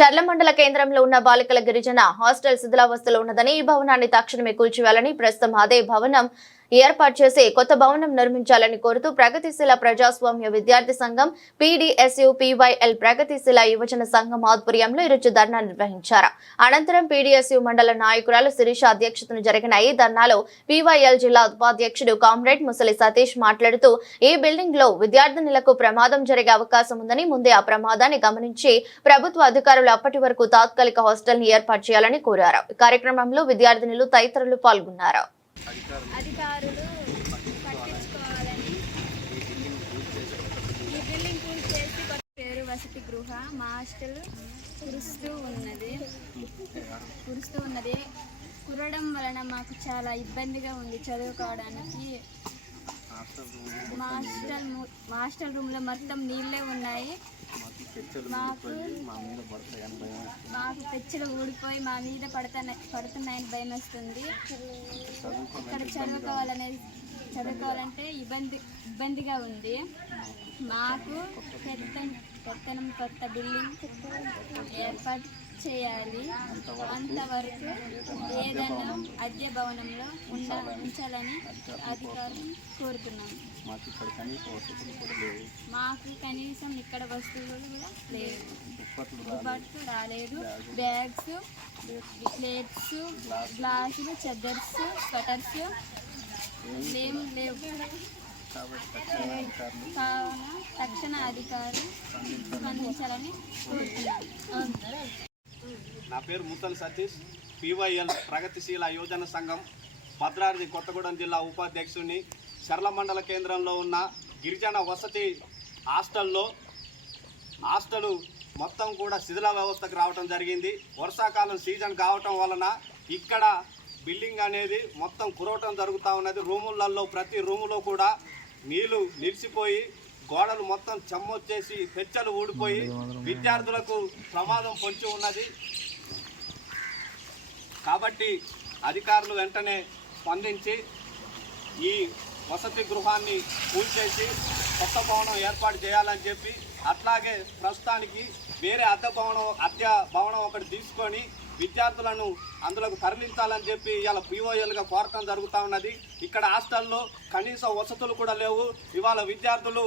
చర్ల మండల కేంద్రంలో ఉన్న బాలికల గిరిజన హాస్టల్ శిథిలావస్థలో ఉన్నదని ఈ భవనాన్ని తక్షణమే కూల్చివేయాలని ప్రస్తుతం అదే భవనం ఏర్పాటు చేసి కొత్త భవనం నిర్మించాలని కోరుతూ ప్రగతిశీల ప్రజాస్వామ్య విద్యార్థి సంఘం పీడీఎస్యు పీవైఎల్ ప్రగతిశీల యువజన సంఘం ఆధ్వర్యంలో ఈరోజు ధర్నా నిర్వహించారు. అనంతరం పీడీఎస్యు మండల నాయకురాలు శిరీష అధ్యక్షతన జరిగిన ఈ ధర్నాలో పీవైఎల్ జిల్లా ఉపాధ్యక్షుడు కామ్రేడ్ ముసలి సతీష్ మాట్లాడుతూ ఈ బిల్డింగ్ లో విద్యార్థినులకు ప్రమాదం జరిగే అవకాశం ఉందని ముందే ఆ ప్రమాదాన్ని గమనించి ప్రభుత్వ అధికారులు అప్పటి వరకు తాత్కాలిక హాస్టల్ ని ఏర్పాటు చేయాలని కోరారు. కార్యక్రమంలో విద్యార్థినులు తదితరులు పాల్గొన్నారు. అధికారులు పట్టించుకోవాలని ఈ బిల్డింగ్ పూర్తి చేసి పేరు వసతి గృహ మా హాస్టల్ కురుస్తూ ఉన్నది కురడం వలన మాకు చాలా ఇబ్బందిగా ఉంది చదువుకోవడానికి. మా హాస్టల్ రూమ్లో మొత్తం నీళ్ళే ఉన్నాయి. మాకు పెచ్చలు ఊడిపోయి మా మీద పడుతున్నాయని భయం వస్తుంది. ఇక్కడ చదువుకోవాలంటే ఇబ్బందిగా ఉంది. మాకు కొత్త బిల్డింగ్ ఏర్పాటు చేయాలి. అంతవరకు ఏదైనా అద్దె భవనంలో ఉంచాలని అధికారులు కోరుతున్నాము. మాకు కనీసం ఇక్కడ వస్తువులు కూడా లేవు, దుప్పట్లు రాలేదు, బ్యాగ్స్, ప్లేట్స్, గ్లాసులు, చెద్దర్స్, స్వెటర్స్ ఏం లేవు. కావున తక్షణ అధికారులు స్పందించాలని కోరుతున్నాను. నా పేరు ముసలి సతీష్, పీవైఎల్ ప్రగతిశీల యువజన సంఘం భద్రాద్రి కొత్తగూడెం జిల్లా ఉపాధ్యక్షుడిని. చర్ల మండల కేంద్రంలో ఉన్న గిరిజన వసతి హాస్టలు మొత్తం కూడా శిథిల వ్యవస్థకు రావడం జరిగింది. వర్షాకాలం సీజన్ కావటం వలన ఇక్కడ బిల్డింగ్ అనేది మొత్తం కురవటం జరుగుతూ ఉన్నది. రూములలో ప్రతి రూములో కూడా నీళ్లు నిలిచిపోయి గోడలు మొత్తం చెమ్మొచ్చేసి పెచ్చలు ఊడిపోయి విద్యార్థులకు ప్రమాదం పొంచి ఉన్నది. కాబట్టి అధికారులు వెంటనే స్పందించి ఈ వసతి గృహాన్ని కూల్చేసి కొత్త భవనం ఏర్పాటు చేయాలని చెప్పి, అట్లాగే ప్రస్తుతానికి వేరే అద్దె భవనం ఒకటి తీసుకొని విద్యార్థులను అందులోకి తరలించాలని చెప్పి ఇవాళ పీఓఎల్గా కోరటం జరుగుతూ ఉన్నది. ఇక్కడ హాస్టల్లో కనీసం వసతులు కూడా లేవు. ఇవాళ విద్యార్థులు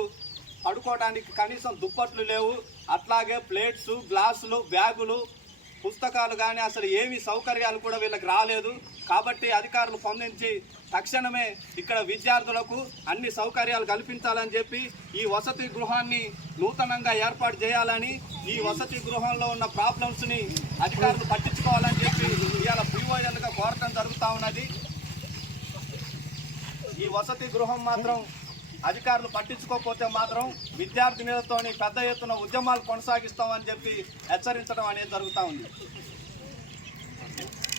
పడుకోవడానికి కనీసం దుప్పట్లు లేవు. అట్లాగే ప్లేట్స్, గ్లాసులు, బ్యాగులు, పుస్తకాలు కానీ అసలు ఏమి సౌకర్యాలు కూడా వీళ్ళకి రాలేదు. కాబట్టి అధికారులు స్పందించి తక్షణమే ఇక్కడ విద్యార్థులకు అన్ని సౌకర్యాలు కల్పించాలని చెప్పి ఈ వసతి గృహాన్ని నూతనంగా ఏర్పాటు చేయాలని, ఈ వసతి గృహంలో ఉన్న ప్రాబ్లమ్స్ని అధికారులు పట్టించుకోవాలని చెప్పి ఇవాళ పీఓఎల్గా కోరటం జరుగుతూ ఉన్నది. ఈ వసతి గృహం మాత్రం అధికారులు పట్టించుకోకపోతే మాత్రం విద్యార్థినులతోని పెద్ద ఎత్తున ఉద్యమాలు కొనసాగిస్తామని చెప్పి హెచ్చరించడం అనేది జరుగుతూ ఉంది.